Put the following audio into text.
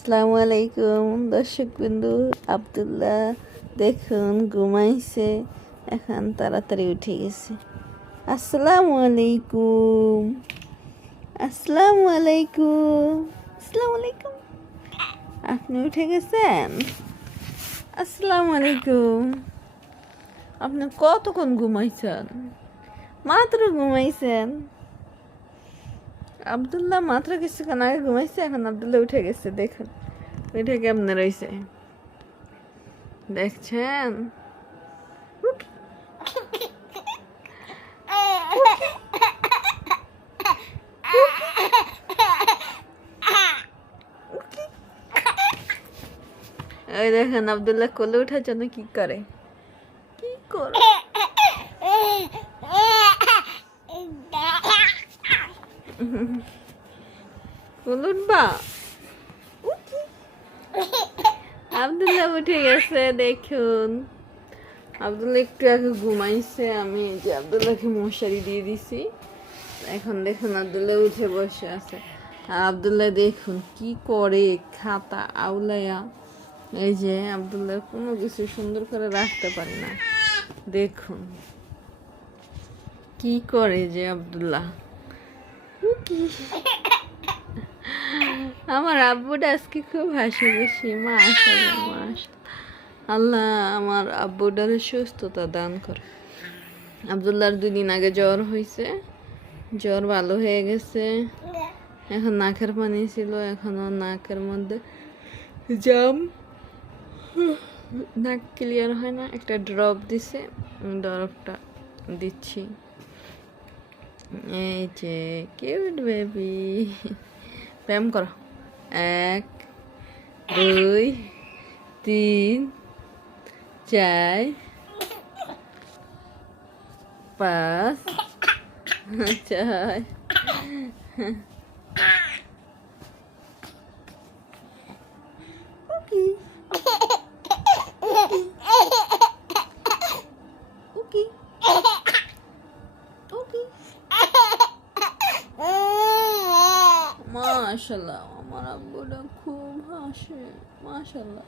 আসসালামু আলাইকুম, দর্শক বিন্দু আবদুল্লাহ দেখুন, ঘুমাইছে, এখন তাড়াতাড়ি উঠে গেছে। আসসালামু আলাইকুম আসসালামু আলাইকুম আসসালামু আলাইকুম। আপনি উঠে গেছেন? আসসালামু আলাইকুম। আপনি কতক্ষণ ঘুমাইছেন? মাত্র ঘুমাইছেন? আবদুল্লাহ মাত্র কিছুক্ষণ আগে ঘুমাইছে, এখন আবদুল্লাহ উঠে গেছে, দেখুন। উঠে কেমনে রয়েছে দেখছেন? ওই দেখেন আবদুল্লাহ কোলে ওঠার জন্য কি করে? কি করে? উঠবা আবদুল্লাহ উঠে গেছে, দেখুন। আবদুল্লাহ একটু আগে ঘুমাইছে, আমি যে আবদুল্লাহকে মশারি দিয়ে দিছি। এখন দেখুন আবদুল্লাহ উঠে বসে আছে। আর আবদুল্লাহ দেখুন কি করে খাতা আউলাইয়া। এই যে আবদুল্লাহ কোনো কিছু সুন্দর করে রাখতে পারে না। দেখুন কি করে যে আবদুল্লাহ। আমার আব্বুটা আজকে খুব হাসি খুশি মা আল্লাহ আমার আব্বুটারে সুস্থতা দান করে আবদুল্লাহর দুই দিন আগে জ্বর হয়েছে, জ্বর ভালো হয়ে গেছে। এখন নাকের পানি ছিল, এখনও নাকের মধ্যে জাম। নাক ক্লিয়ার হয় না, একটা ড্রপ দিছে ড্রপটা দিচ্ছি। এই যে কিউট বেবি প্রেম করো। এক দুই তিন চার পাঁচ ছয় মাশাল্লাহ আমার আব্বুটা খুব হাসে মাশাল্লাহ.